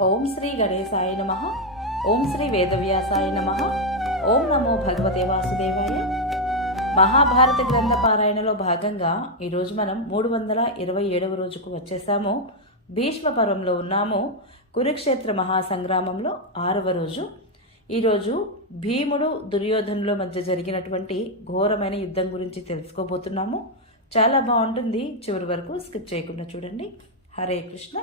ఓం శ్రీ గణేశాయ నమ. ఓం శ్రీ వేదవ్యాసాయ నమ. ఓం నమో భగవతే వాసుదేవాయ. మహాభారత గ్రంథ పారాయణలో భాగంగా ఈరోజు మనం మూడు వందల ఇరవై ఏడవ రోజుకు వచ్చేసాము. భీష్మ పర్వంలో ఉన్నాము. కురుక్షేత్ర మహాసంగ్రామంలో ఆరవ రోజు. ఈరోజు భీముడు దుర్యోధనుల మధ్య జరిగినటువంటి ఘోరమైన యుద్ధం గురించి తెలుసుకోబోతున్నాము. చాలా బాగుంటుంది. చివరి వరకు స్కిప్ చేయకుండా చూడండి. హరే కృష్ణ.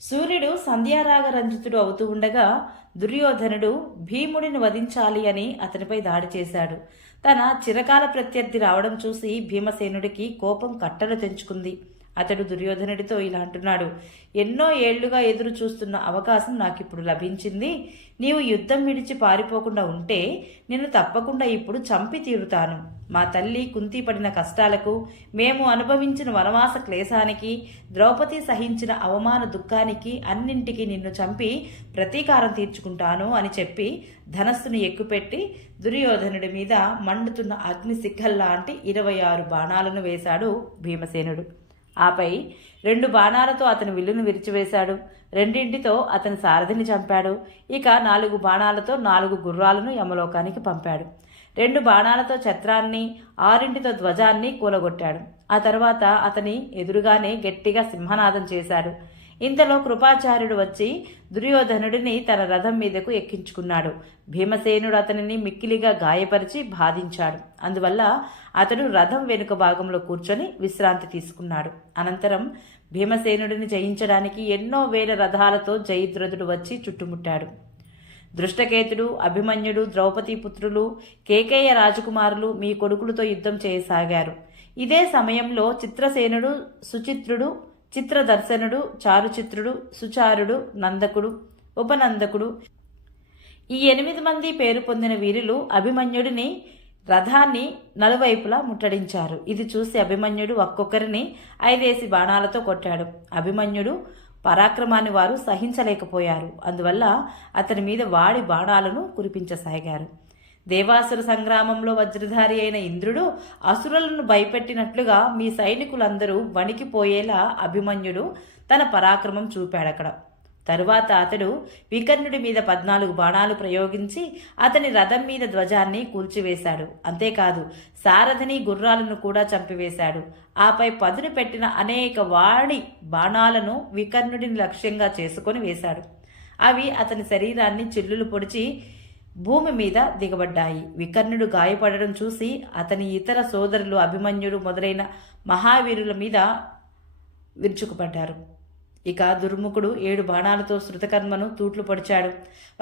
సూర్యుడు సంధ్యారాగ రంజితుడు అవుతూ ఉండగా దుర్యోధనుడు భీముడిని వధించాలి అని అతనిపై దాడి చేశాడు. తన చిరకాల ప్రత్యర్థి రావడం చూసి భీమసేనుడికి కోపం కట్టలు తెంచుకుంది. అతడు దుర్యోధనుడితో ఇలా అంటున్నాడు ఎన్నో ఏళ్ళుగా ఎదురు చూస్తున్న అవకాశం నాకిప్పుడు లభించింది. నీవు యుద్ధం విడిచి పారిపోకుండా ఉంటే నిన్ను తప్పకుండా ఇప్పుడు చంపి తీరుతాను. మా తల్లి కుంతి పడిన కష్టాలకు మేము అనుభవించిన వనవాస క్లేశానికి ద్రౌపది సహించిన అవమాన దుఃఖానికి అన్నింటికి నిన్ను చంపి ప్రతీకారం తీర్చుకుంటాను అని చెప్పి ధనస్సును ఎక్కుపెట్టి దుర్యోధనుడి మీద మండుతున్న అగ్ని సిగ్గల్లాంటి ఇరవై ఆరు బాణాలను వేశాడు భీమసేనుడు. ఆపై రెండు బాణాలతో అతని విల్లును విరిచివేశాడు. రెండింటితో అతని సారథిని చంపాడు. ఇక నాలుగు బాణాలతో నాలుగు గుర్రాలను యమలోకానికి పంపాడు. రెండు బాణాలతో ఛత్రాన్ని ఆరింటితో ధ్వజాన్ని కూలగొట్టాడు. ఆ తర్వాత అతని ఎదురుగానే గట్టిగా సింహనాదం చేశాడు. ఇంతలో కృపాచార్యుడు వచ్చి దుర్యోధనుడిని తన రథం మీదకు ఎక్కించుకున్నాడు. భీమసేనుడు అతనిని మిక్కిలిగా గాయపరిచి బాధించాడు. అందువల్ల అతడు రథం వెనుక భాగంలో కూర్చొని విశ్రాంతి తీసుకున్నాడు. అనంతరం భీమసేనుడిని జయించడానికి ఎన్నో వేల రథాలతో జయద్రథుడు వచ్చి చుట్టుముట్టాడు. దృష్టకేతుడు అభిమన్యుడు ద్రౌపది పుత్రులు కేకేయ రాజకుమారులు మీ కొడుకులతో యుద్ధం చేయసాగారు. ఇదే సమయంలో చిత్రసేనుడు సుచిత్రుడు చిత్రదర్శనుడు చారుచిత్రుడు సుచారుడు నందకుడు ఉపనందకుడు. ఈ ఎనిమిది మంది పేరు పొందిన వీరులు అభిమన్యుడిని రథాన్ని నలువైపులా ముట్టడించారు. ఇది చూసి అభిమన్యుడు ఒక్కొక్కరిని ఐదేసి బాణాలతో కొట్టాడు. అభిమన్యుడు పరాక్రమాన్ని వారు సహించలేకపోయారు. అందువల్ల అతని మీద వాడి బాణాలను కురిపించసాగారు. దేవాసుర సంగ్రామంలో వజ్రధారి అయిన ఇంద్రుడు అసురులను భయపెట్టినట్లుగా మీ సైనికులందరూ వణికిపోయేలా అభిమన్యుడు తన పరాక్రమం చూపాడక్కడ తరువాత అతడు వికర్ణుడి మీద పద్నాలుగు బాణాలు ప్రయోగించి అతని రథం మీద ధ్వజాన్ని కూల్చివేశాడు. అంతేకాదు సారథిని గుర్రాలను కూడా చంపివేశాడు. ఆపై పదును పెట్టిన అనేక వాడి బాణాలను వికర్ణుడిని లక్ష్యంగా చేసుకొని వేశాడు. అవి అతని శరీరాన్ని చిల్లులు పొడిచి భూమి మీద దిగబడ్డాయి. వికర్ణుడు గాయపడడం చూసి అతని ఇతర సోదరులు అభిమన్యుడు మొదలైన మహావీరుల మీద విరుచుకుపడ్డారు. ఇక దుర్ముఖుడు ఏడు బాణాలతో శృతకర్మను తూట్లు పొడిచాడు.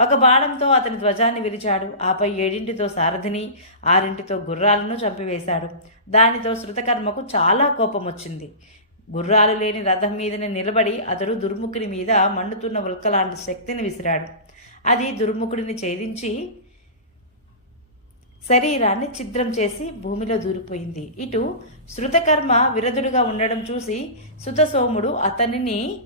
ఒక బాణంతో అతని ధ్వజాన్ని విరిచాడు. ఆపై ఏడింటితో సారథిని ఆరింటితో గుర్రాలను చంపివేశాడు. దానితో శృతకర్మకు చాలా కోపం వచ్చింది గుర్రాలు లేని రథం మీదనే నిలబడి అతడు దుర్ముఖుని మీద మండుతున్న ఉల్కలాంటి శక్తిని విసిరాడు. అది దుర్ముఖుడిని ఛేదించి శరీరాన్ని ఛిద్రం చేసి భూమిలో దూరిపోయింది. ఇటు శృతకర్మ విరదుడుగా ఉండడం చూసి సుతసోముడు అతనిని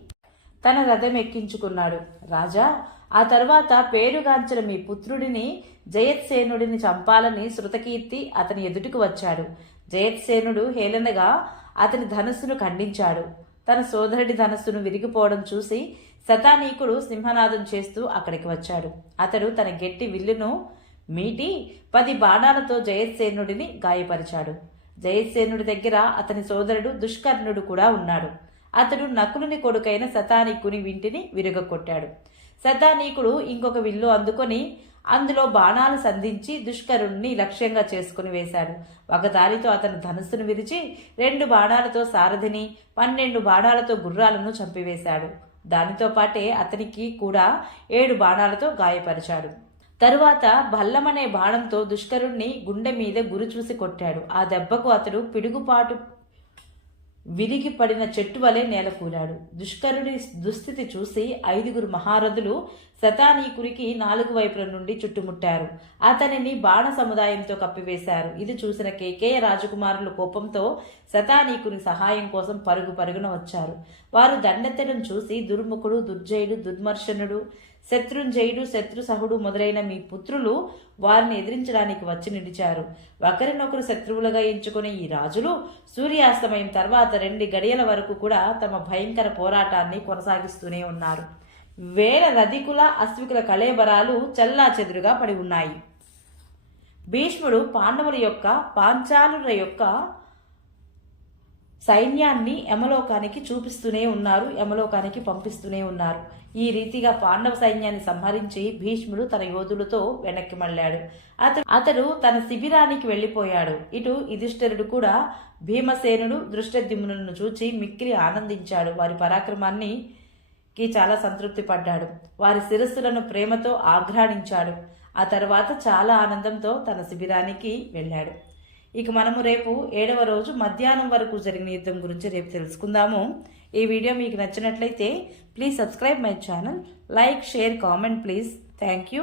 తన రథం ఎక్కించుకున్నాడు. రాజా ఆ తర్వాత పేరుగాంచిన మీ పుత్రుడిని జయత్సేనుడిని చంపాలని శృతకీర్తి అతని ఎదుటికి వచ్చాడు. జయత్సేనుడు హేళనగా అతని ధనస్సును ఖండించాడు. తన సోదరుడి ధనస్సును విరిగిపోవడం చూసి శతానీకుడు సింహనాదం చేస్తూ అక్కడికి వచ్చాడు. అతడు తన గట్టి విల్లును మీటి పది బాణాలతో జయసేనుడిని గాయపరిచాడు. జయసేనుడి దగ్గర అతని సోదరుడు దుష్కర్ణుడు కూడా ఉన్నాడు. అతడు నకులుని కొడుకైన శతానీకుని వింటిని విరగొట్టాడు శతానీకుడు ఇంకొక విల్లు అందుకొని అందులో బాణాలు సంధించి దుష్కరుణ్ణి లక్ష్యంగా చేసుకుని వేశాడు. ఒకదారితో అతను ధనుస్సును విరిచి రెండు బాణాలతో సారథిని పన్నెండు బాణాలతో గుర్రాలను చంపివేశాడు. దానితో పాటే అతనికి కూడా ఏడు బాణాలతో గాయపరిచాడు. తరువాత భల్లమనే బాణంతో దుష్కరుణ్ణి గుండె మీద గురి చూసి కొట్టాడు. ఆ దెబ్బకు అతడు పిడుగుపాటు విరిగి పడిన చెట్టు వలె నేలకూలాడు దుష్కరుడి దుస్థితి చూసి ఐదుగురు మహారథులు శతానీకునికి నాలుగు వైపుల నుండి చుట్టుముట్టారు. అతనిని బాణ సముదాయంతో కప్పివేశారు. ఇది చూసిన కేకేయ రాజకుమారులు కోపంతో శతానీకుని సహాయం కోసం పరుగు పరుగున వచ్చారు. వారు దండెత్తడం చూసి దుర్ముఖుడు దుర్జయుడు దుర్మర్శనుడు శత్రుంజయుడు శత్రుసహుడు మొదలైన మీ పుత్రులు వారిని ఎదిరించడానికి వచ్చి నిలిచారు. ఒకరినొకరు శత్రువులుగా ఎంచుకునే ఈ రాజులు సూర్యాస్తమయం తర్వాత రెండు గడియల వరకు కూడా తమ భయంకర పోరాటాన్ని కొనసాగిస్తూనే ఉన్నారు. వేల రధికుల అశ్వికుల కళేబరాలు చల్లా చెదురుగా పడి ఉన్నాయి. భీష్ముడు పాండవుల యొక్క పాంచాలుల యొక్క సైన్యాన్ని యమలోకానికి చూపిస్తూనే ఉన్నారు యమలోకానికి పంపిస్తూనే ఉన్నారు. ఈ రీతిగా పాండవ సైన్యాన్ని సంహరించి భీష్ముడు తన యోధులతో వెనక్కి మళ్ళాడు. అతడు అతడు తన శిబిరానికి వెళ్ళిపోయాడు. ఇటు యుధిష్ఠరుడు కూడా భీమసేనుడు దృష్టద్యుమ్నులను చూచి మిక్కిలి ఆనందించాడు. వారి పరాక్రమాన్ని కి చాలా సంతృప్తి పడ్డాడు. వారి శిరస్సులను ప్రేమతో ఆఘ్రాణించాడు. ఆ తర్వాత చాలా ఆనందంతో తన శిబిరానికి వెళ్ళాడు. ఇక మనము రేపు ఏడవ రోజు మధ్యాహ్నం వరకు జరిగిన యుద్ధం గురించి రేపు తెలుసుకుందాము. ఈ వీడియో మీకు నచ్చినట్లయితే please subscribe my channel like share comment please thank you